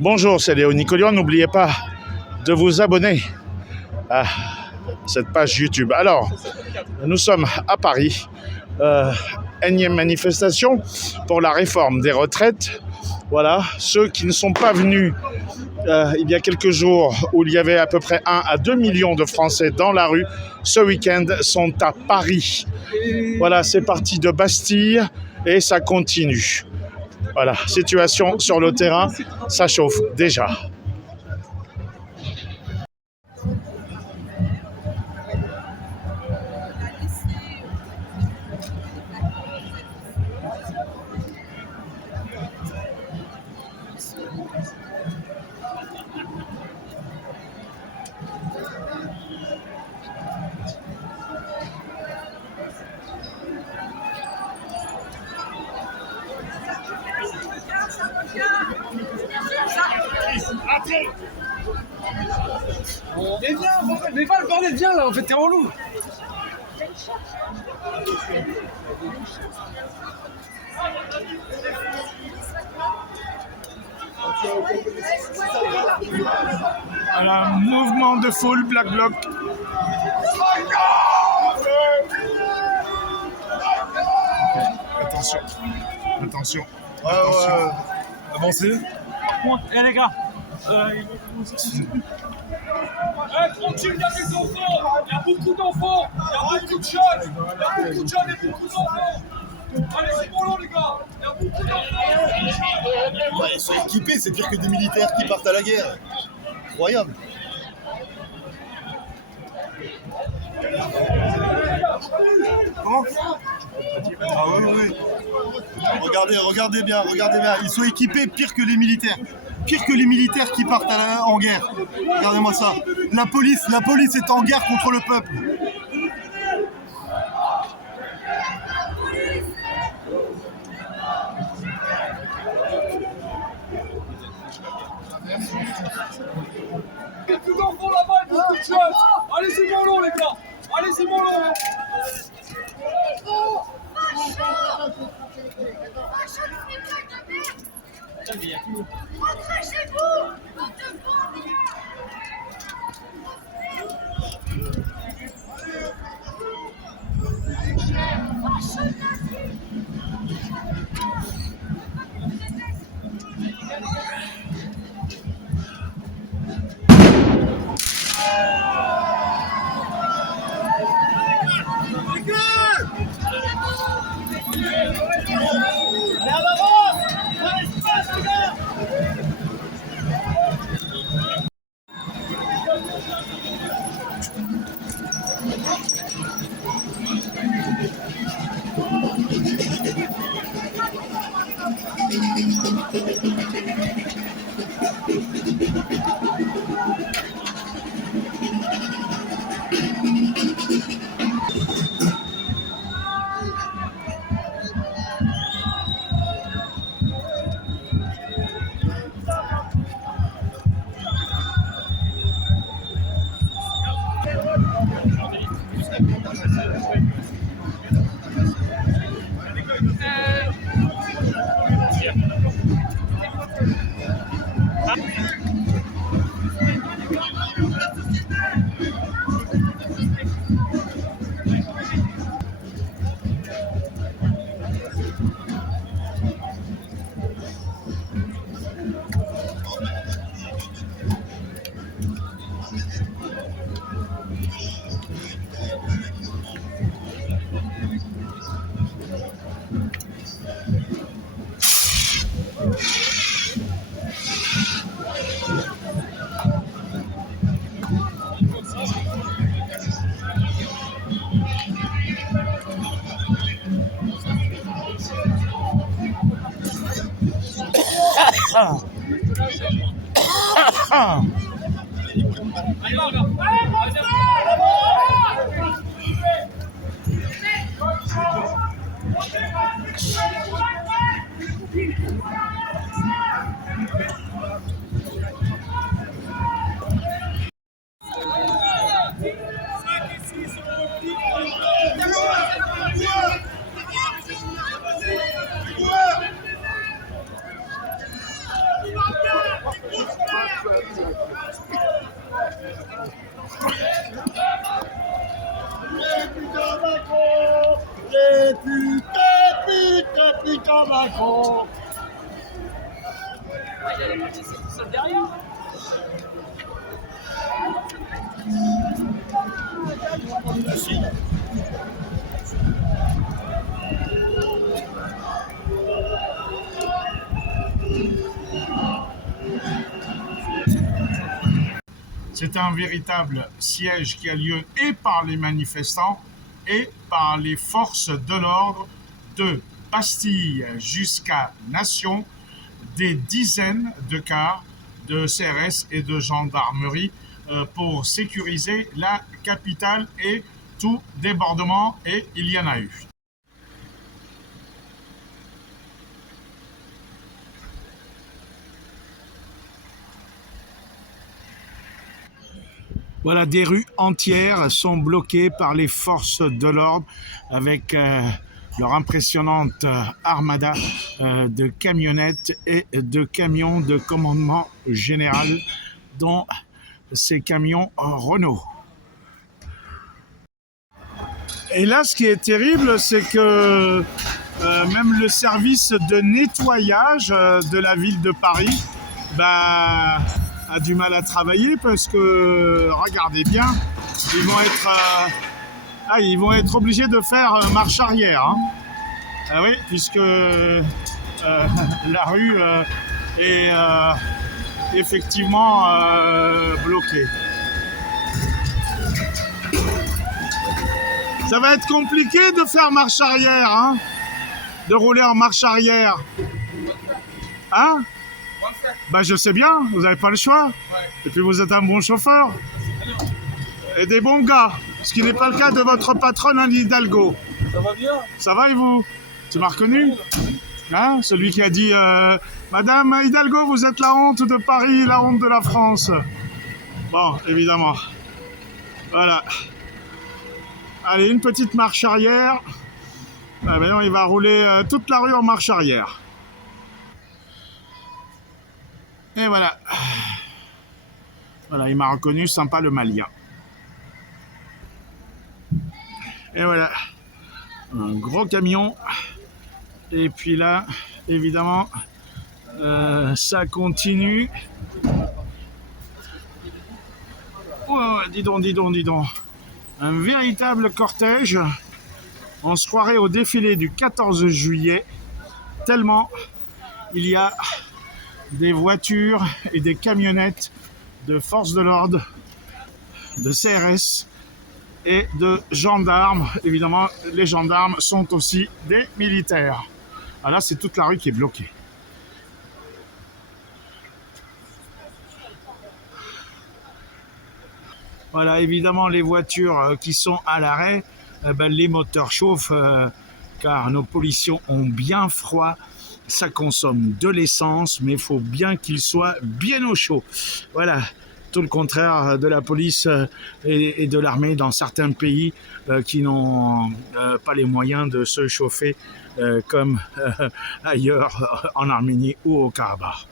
Bonjour, c'est Léo Nicolian. N'oubliez pas de vous abonner à cette page YouTube. Alors, nous sommes à Paris. Énième manifestation pour la réforme des retraites. Voilà, ceux qui ne sont pas venus il y a quelques jours où il y avait à peu près 1 à 2 millions de Français dans la rue, ce week-end sont à Paris. Voilà, c'est parti de Bastille et ça continue. Voilà, situation sur le terrain, ça chauffe déjà. Mais viens, mais pas le bordel, viens là, en fait, t'es relou. Voilà, mouvement de foule, Black Bloc. Attention, attention, attention. Avancez. Eh les gars, Tranquille, il y a des enfants, il y a beaucoup d'enfants, il y a beaucoup de jeunes, et beaucoup d'enfants. Allez, c'est bon, les gars, il y a beaucoup d'enfants. Ouais, ils sont équipés, c'est pire que des militaires qui partent à la guerre. Incroyable. Comment? Ah oui. Regardez bien. Ils sont équipés pire que les militaires. Pire que les militaires qui partent en guerre. Regardez-moi ça. La police est en guerre contre le peuple. Il y a beaucoup d'enfants là-bas, et beaucoup de jeunes. Allez, c'est bon, les gars. Allez, c'est bon, Rentrez chez vous! Bande de bandits! C'est un véritable siège qui a lieu et par les manifestants et par les forces de l'ordre de Bastille jusqu'à Nation, des dizaines de cars de CRS et de gendarmerie pour sécuriser la capitale et tout débordement, et il y en a eu. Voilà, des rues entières sont bloquées par les forces de l'ordre avec leur impressionnante armada de camionnettes et de camions de commandement général, dont ces camions Renault. Et là, ce qui est terrible, c'est que même le service de nettoyage de la ville de Paris a du mal à travailler parce que, regardez bien, ils vont être obligés de faire marche arrière. Hein. Ah oui, puisque la rue est effectivement bloquée. Ça va être compliqué de faire marche arrière, hein, de rouler en marche arrière. Hein? Bah je sais bien, vous n'avez pas le choix. Et puis vous êtes un bon chauffeur. Et des bons gars. Ce qui n'est pas le cas de votre patronne Anne Hidalgo. Ça va bien? Ça va et vous? Tu m'as reconnu? Hein? Celui qui a dit Madame Hidalgo, vous êtes la honte de Paris, la honte de la France. Bon, évidemment. Voilà. Allez, une petite marche arrière. Maintenant, il va rouler toute la rue en marche arrière. Et voilà. Voilà, il m'a reconnu, sympa le Malien. Et voilà. Un gros camion. Et puis là, évidemment, ça continue. Oh, dis donc. Un véritable cortège. On se croirait au défilé du 14 juillet, tellement il y a des voitures et des camionnettes de forces de l'ordre, de CRS et de gendarmes. Évidemment, les gendarmes sont aussi des militaires. Ah là, c'est toute la rue qui est bloquée. Voilà, évidemment, les voitures qui sont à l'arrêt, les moteurs chauffent car nos policiers ont bien froid. Ça consomme de l'essence, mais il faut bien qu'il soit bien au chaud. Voilà, tout le contraire de la police et de l'armée dans certains pays qui n'ont pas les moyens de se chauffer comme ailleurs en Arménie ou au Karabakh.